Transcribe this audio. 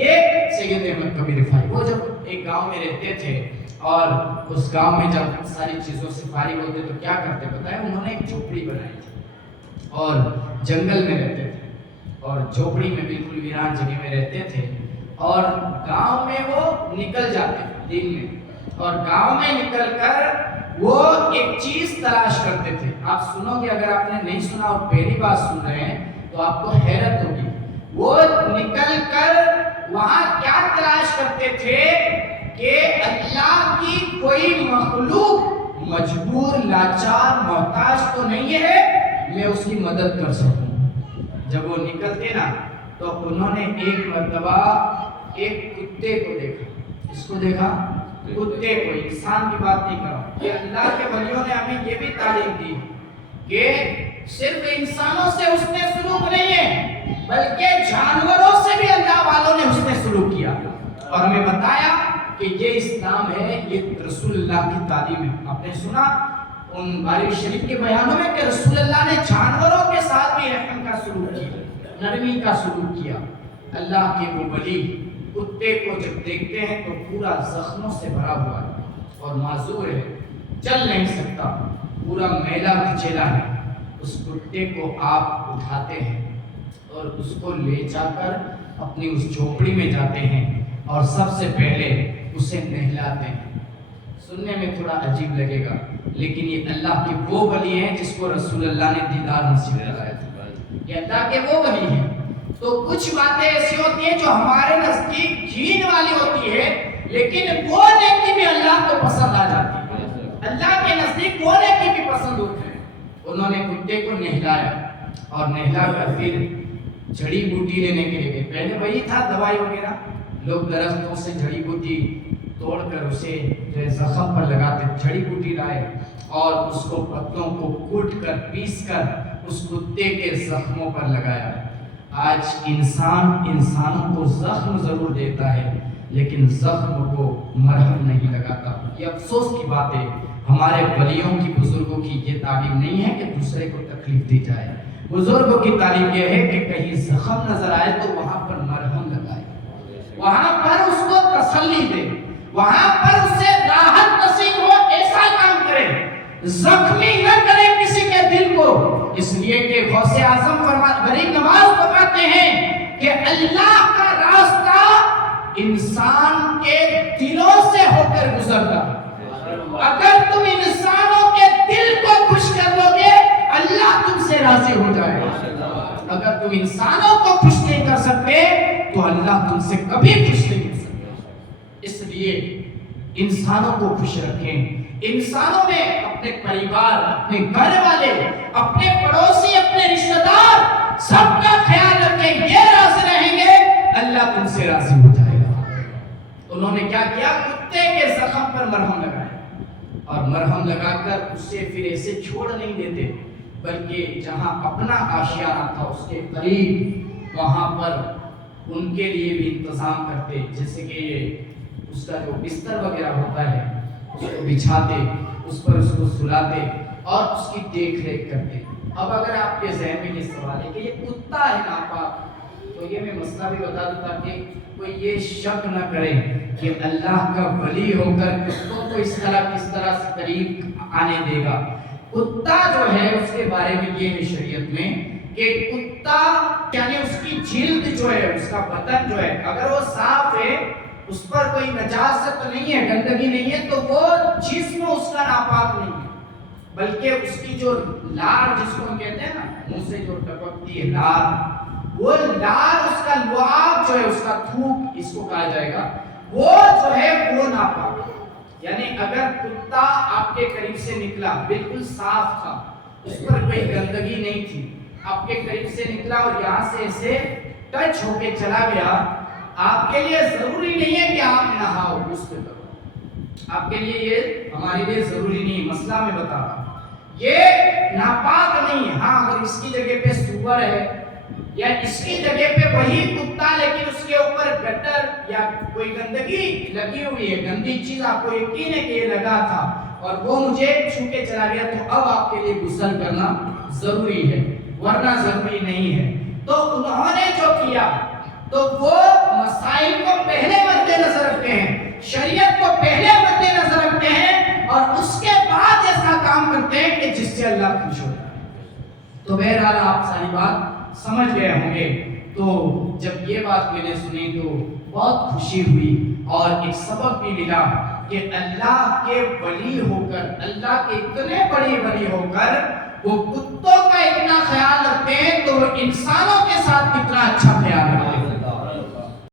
یہ سید احمد کبیر رفاعی، وہ جب ایک گاؤں میں رہتے تھے اور اس گاؤں میں جب ساری چیزوں سے فارغ ہوتے تو کیا کرتے پتہ ہے؟ انہوں نے ایک جھوپڑی بنائی تھی اور جنگل میں رہتے تھے اور جھوپڑی میں بالکل ویران جگہ میں رہتے تھے اور گاؤں میں وہ نکل جاتے تھے دن میں، اور گاؤں میں نکل کر وہ ایک چیز تلاش کرتے تھے. آپ سنو گے، اگر آپ نے نہیں سنا اور پہلی بار سن رہے ہیں تو آپ کو حیرت ہوگی. وہ نکل کر وہاں کیا تلاش کرتے تھے کہ اللہ کی کوئی مخلوق مجبور، لاچار، محتاج تو نہیں ہے، میں اس کی مدد کر سکوں. جب وہ نکلتے نا تو انہوں نے ایک مرتبہ ایک کتے کو دیکھا. اس کو دیکھا؟ کتے کو. انسان کی بات نہیں کر رہا ہوں. کہ اللہ کے ولیوں نے ہمیں یہ بھی تعلیم دی کہ صرف انسانوں سے حسن سلوک نہیں ہے بلکہ جانوروں سے بھی اللہ والوں نے حسن سلوک کیا، اور ہمیں بتایا کہ یہ اسلام ہے، یہ رسول اللہ کی تعلیم ہے. آپ نے سنا ان باری شریف کے بیانوں میں کہ رسول اللہ نے جانوروں کے ساتھ بھی رحم کا سلوک کیا، نرمی کا سلوک کیا. اللہ کے وہ ولی کتے کو جب دیکھتے ہیں تو پورا زخموں سے بھرا ہوا ہے اور معذور ہے، چل نہیں سکتا، پورا میلا کچیلا ہے. اس کتے کو آپ اٹھاتے ہیں اور اس کو لے جا کر اپنی اس جھوپڑی میں جاتے ہیں اور سب سے پہلے اسے نہلاتے ہیں. سننے میں تھوڑا عجیب لگے گا لیکن یہ اللہ کے وہ ولی ہیں جس کو رسول اللہ نے دیدار نصیب کرایا تھا. یہ اللہ کے وہ ولی ہیں. تو کچھ باتیں ایسی ہوتی ہیں جو ہمارے نزدیک گھین والی ہوتی ہے لیکن وہ نیکی بھی اللہ کو پسند آ جاتی ہے. اللہ کے نزدیک وہ نیکی بھی پسند ہوتی ہے. انہوں نے کتے کو نہلایا اور نہلا کر پھر جڑی بوٹی لینے کے لیے گئے. پہلے وہی تھا دوائی وغیرہ، لوگ درختوں سے جڑی بوٹی توڑ کر اسے جو زخم پر لگاتے. جڑی بوٹی لائے اور اس کو پتوں کو کوٹ کر پیس کر اس کتے کے زخموں پر لگایا. آج انسان انسانوں کو زخم ضرور دیتا ہے لیکن زخم کو مرہم نہیں لگاتا. یہ افسوس کی بات ہے. ہمارے ولیوں کی، بزرگوں کی یہ تعلیم نہیں ہے کہ دوسرے کو تکلیف دی جائے. بزرگوں کی تعلیم یہ ہے کہ کہیں زخم نظر آئے تو وہاں پر مرہم لگائے، وہاں پر اس کو تسلی دے، وہاں پر اسے راحت نصیب ہو، ایسا کام کرے. زخمی نہ کرے کسی کے دل کو. اس لیے کہ غوث اعظم غریب نواز فرماتے ہیں کہ اللہ کا راستہ انسان کے دلوں سے ہو کر گزرتا. اگر تم انسانوں کے دل کو خوش کر لو گے اللہ تم سے راضی ہو جائے گا. اگر تم انسانوں کو خوش نہیں کر سکتے تو اللہ تم سے کبھی خوش نہیں کر سکتے. اس لیے انسانوں کو خوش رکھیں. انسانوں میں اپنے پریوار، اپنے گھر والے، اپنے پڑوسی، اپنے رشتہ دار سب کا خیال رکھیں. یہ راضی رہیں گے اللہ تم سے راضی ہو جائے گا. انہوں نے کیا کیا؟ کتے کے زخم پر مرہم لگایا اور مرہم لگا کر اسے پھر ایسے چھوڑ نہیں دیتے بلکہ جہاں اپنا آشیانہ تھا اس کے قریب وہاں پر ان کے لیے بھی انتظام کرتے. جیسے کہ اس کا جو بستر وغیرہ ہوتا ہے اس کو بچھاتے، اس پر اس کو سلاتے اور اس کی دیکھ ریکھ کرتے. اب اگر آپ کے ذہن میں یہ سوال ہے کہ یہ کتا ہے ناپاک، تو یہ میں مسئلہ بھی بتا دوں تاکہ کوئی یہ شک نہ کرے کہ اللہ کا ولی ہو کر کتوں کو اس طرح کس طرح سے قریب آنے دے گا. کتا جو ہے اس کے بارے میں یہ ہے شریعت میں کہ کتا یعنی اس کی جلد جو ہے، اس کا بدن جو ہے، اگر وہ صاف ہے، اس پر کوئی نجاست نہیں ہے، گندگی نہیں ہے، تو وہ جسم اس کا ناپاک نہیں ہے بلکہ اس کی جو لار جس کو ہم کہتے ہیں نا منہ سے جو ٹپکتی ہے لار، وہ لار اس کا لعاب جو ہے، اس کا تھوک اس کو کہا جائے گا، وہ جو ہے وہ ناپاک. یعنی اگر کتا آپ کے قریب سے نکلا بالکل صاف تھا، اس پر کوئی گندگی نہیں تھی، آپ کے قریب سے نکلا اور یہاں سے اسے ٹچ ہو کے چلا گیا، آپ کے لیے ضروری نہیں ہے کہ آپ نہاؤ اس پہ کرو. آپ کے لیے یہ ہمارے لیے ضروری نہیں. مسئلہ میں بتا رہا ہوں یہ ناپاک نہیں ہے. ہاں اگر اس کی جگہ پہ سور ہے یا اس کی جگہ پہ وہی کتا لیکن اس کے اوپر گٹر یا کوئی گندگی لگی ہوئی ہے، گندی چیز آپ کو یقین ہے کہ یہ لگا تھا اور وہ مجھے چھو کے چلا گیا، تو اب آپ کے لیے غسل کرنا ضروری ہے ورنہ ضروری نہیں ہے. تو انہوں نے جو کیا تو وہ مسائل اللہ خوش ہوتا ہے۔ تو بہرحال آپ ساری بات سمجھ گئے ہوں گے۔ تو جب یہ بات میں نے سنی تو بہت خوشی ہوئی اور ایک سبق بھی ملا کہ اللہ کے ولی ہو کر، اللہ کے اتنے بڑے ولی ہو کر وہ کتوں کا اتنا خیال رکھتے ہیں تو وہ انسانوں کے ساتھ کتنا اچھا